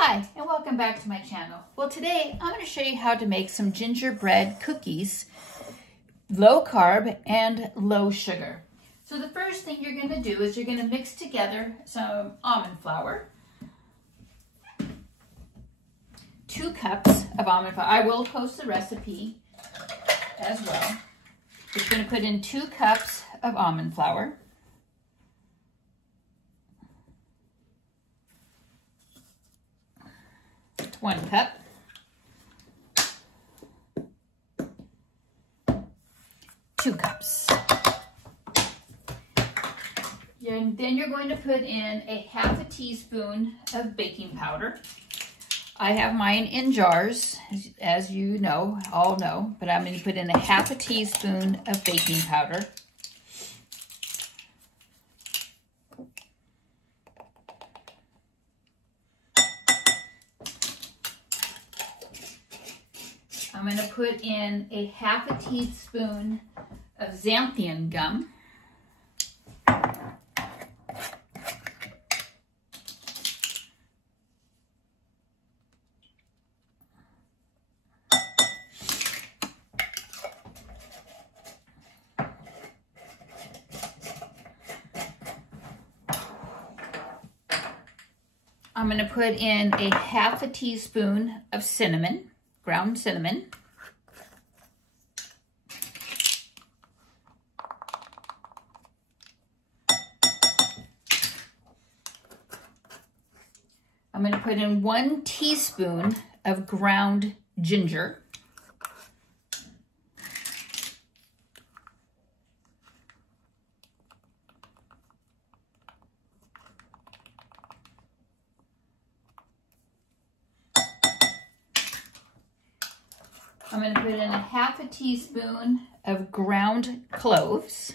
Hi, and welcome back to my channel. Well, today I'm going to show you how to make some gingerbread cookies, low carb and low sugar. So the first thing you're going to do is you're going to mix together some almond flour, 2 cups of almond flour. I will post the recipe as well. You're going to put in 2 cups of almond flour, 1 cup, 2 cups. And then you're going to put in a 1/2 teaspoon of baking powder. I have mine in jars, as you know, all know, but I'm going to put in a 1/2 teaspoon of baking powder. I'm going to put in a 1/2 teaspoon of xanthan gum. I'm going to put in a 1/2 teaspoon of cinnamon, ground cinnamon. I'm going to put in 1 teaspoon of ground ginger. I'm going to put in a 1/2 teaspoon of ground cloves.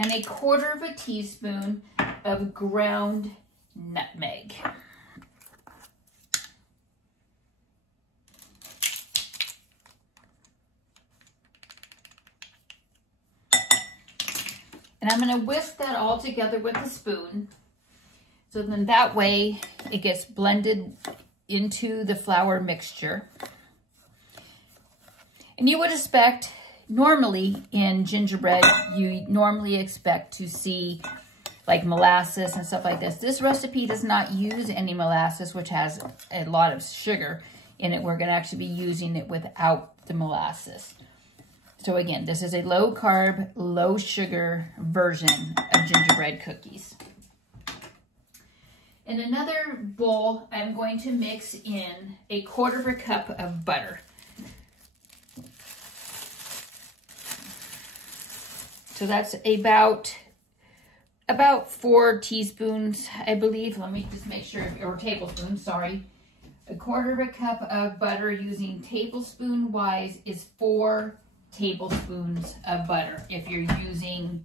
And a 1/4 teaspoon of ground nutmeg. And I'm going to whisk that all together with a spoon. So then that way it gets blended into the flour mixture. And you would expect, normally in gingerbread, you normally expect to see like molasses and stuff like this. This recipe does not use any molasses, which has a lot of sugar in it. We're going to actually be using it without the molasses. So again, this is a low carb, low sugar version of gingerbread cookies. In another bowl, I'm going to mix in a 1/4 cup of butter. So that's about 4 teaspoons, I believe. Let me just make sure, or tablespoons, sorry. A 1/4 cup of butter using tablespoon wise is 4 tablespoons of butter if you're using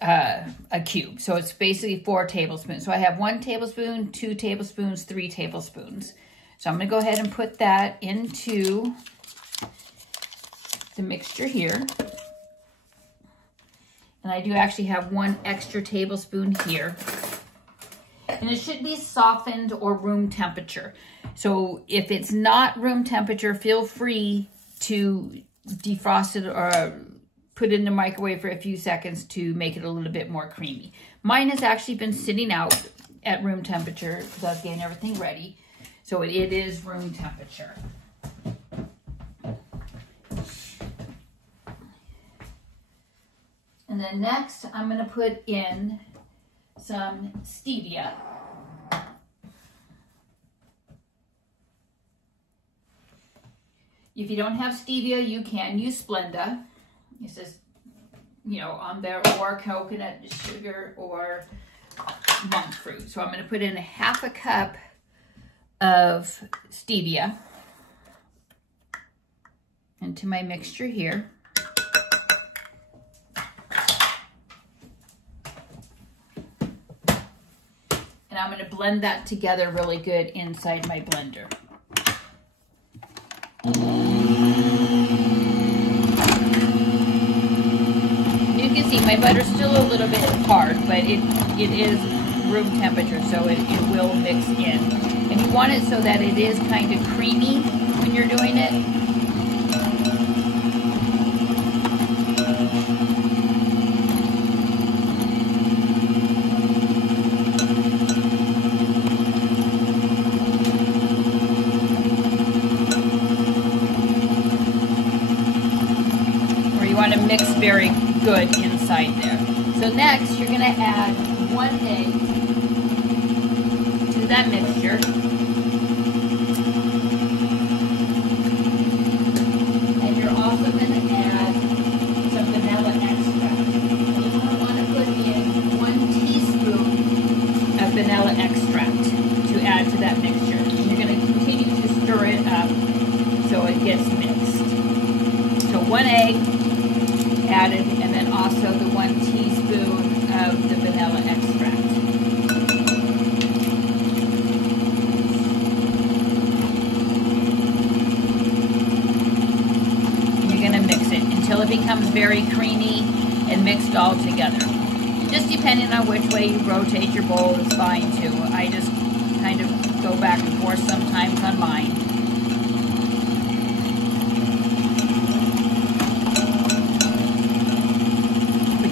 a cube. So it's basically 4 tablespoons. So I have 1 tablespoon, 2 tablespoons, 3 tablespoons. So I'm going to go ahead and put that into the mixture here. And I do actually have 1 extra tablespoon here. And it should be softened or room temperature. So if it's not room temperature, feel free to defrost it or put it in the microwave for a few seconds to make it a little bit more creamy. Mine has actually been sitting out at room temperature because I was getting everything ready. So it is room temperature. And then next, I'm going to put in some stevia. If you don't have stevia, you can use Splenda. It's just, you know, on there, or coconut sugar or monk fruit. So I'm going to put in a 1/2 cup of stevia into my mixture here. And I'm going to blend that together really good inside my blender. And my butter's still a little bit hard, but it is room temperature, so it will mix in. And you want it so that it is kind of creamy when you're doing it. Or you want to mix very good inside there. So next, you're going to add 1 egg to that mixture. And you're also going to add some vanilla extract. And you're going to want to put in 1 teaspoon of vanilla extract to add to that mixture. And you're going to continue to stir it up so it gets mixed. So 1 egg added, and then also the 1 teaspoon of the vanilla extract. And you're going to mix it until it becomes very creamy and mixed all together. Just depending on which way you rotate your bowl is fine too. I just kind of go back and forth sometimes on mine.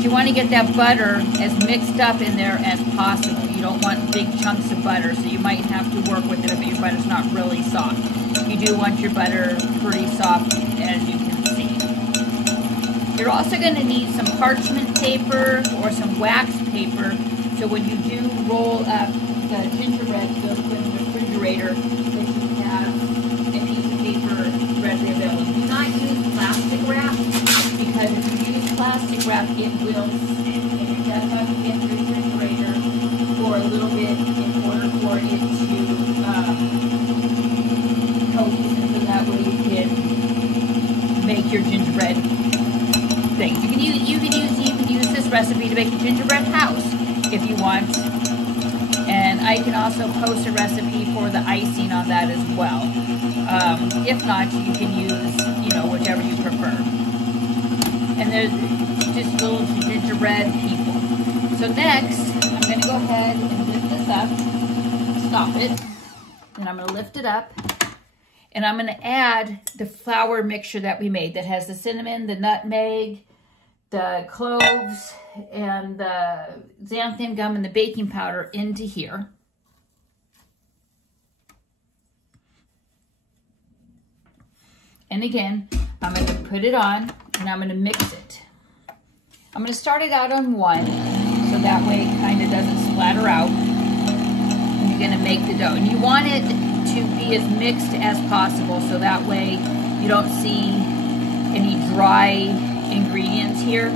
You want to get that butter as mixed up in there as possible. You don't want big chunks of butter, so you might have to work with it if your butter's not really soft. You do want your butter pretty soft, as you can see. You're also going to need some parchment paper or some wax paper, so when you do roll up the gingerbread to put in the refrigerator, that you have a piece of paper readily available. Do not use plastic wrap, because if you use plastic wrap, it will stick, and it does have to get in the refrigerator for a little bit in order for it to cohesive, so that way you can make your gingerbread thing. You can use this recipe to make a gingerbread house if you want, and I can also post a recipe for the icing on that as well. If not, you can use, whichever you prefer. And there's just little gingerbread people. So next, I'm going to go ahead and lift this up, stop it, and I'm going to lift it up, and I'm going to add the flour mixture that we made that has the cinnamon, the nutmeg, the cloves, and the xanthan gum and the baking powder into here. And again, I'm going to put it on, and I'm going to mix it. I'm going to start it out on 1, so that way it kind of doesn't splatter out. And you're going to make the dough. And you want it to be as mixed as possible, so that way you don't see any dry ingredients here.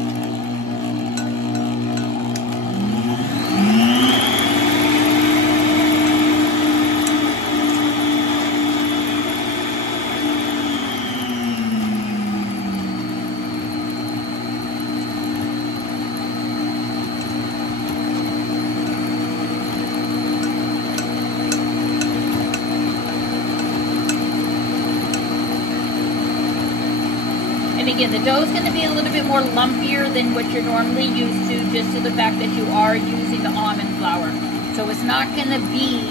And again, the dough is going to be a little bit more lumpier than what you're normally used to, just to the fact that you are using the almond flour. So it's not going to be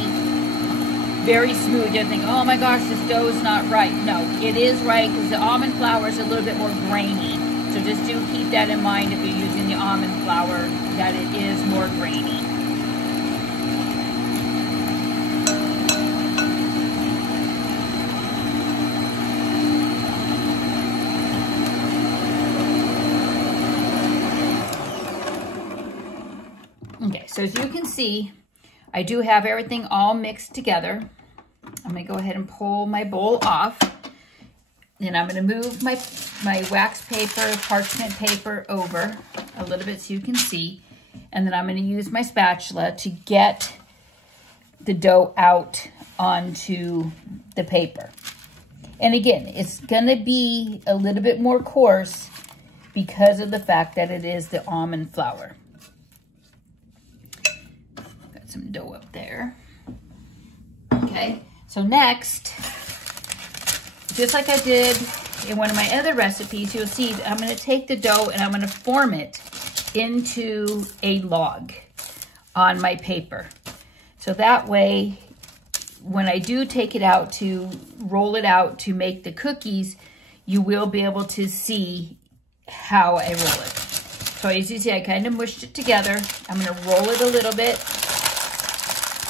very smooth. You think, oh my gosh, this dough is not right. No, it is right, because the almond flour is a little bit more grainy. So just do keep that in mind if you're using the almond flour, that it is more grainy. Okay, so as you can see, I do have everything all mixed together. I'm going to go ahead and pull my bowl off. And I'm going to move my wax paper, parchment paper over a little bit so you can see. And then I'm going to use my spatula to get the dough out onto the paper. And again, it's going to be a little bit more coarse because of the fact that it is the almond flour. Got some dough up there. Okay, so next, just like I did in one of my other recipes, you'll see I'm going to take the dough and I'm going to form it into a log on my paper. So that way, when I do take it out to roll it out to make the cookies, you will be able to see how I roll it. So as you see, I kind of mushed it together. I'm going to roll it a little bit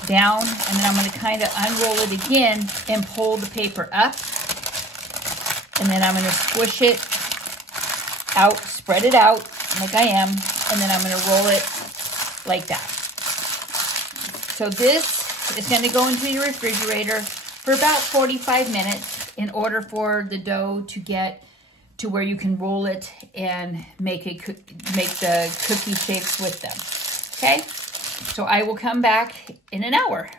down, and then I'm going to kind of unroll it again and pull the paper up. And then I'm going to squish it out, spread it out like I am, and then I'm going to roll it like that. So this is going to go into your refrigerator for about 45 minutes in order for the dough to get to where you can roll it and make the cookie shapes with them. Okay, so I will come back in an hour.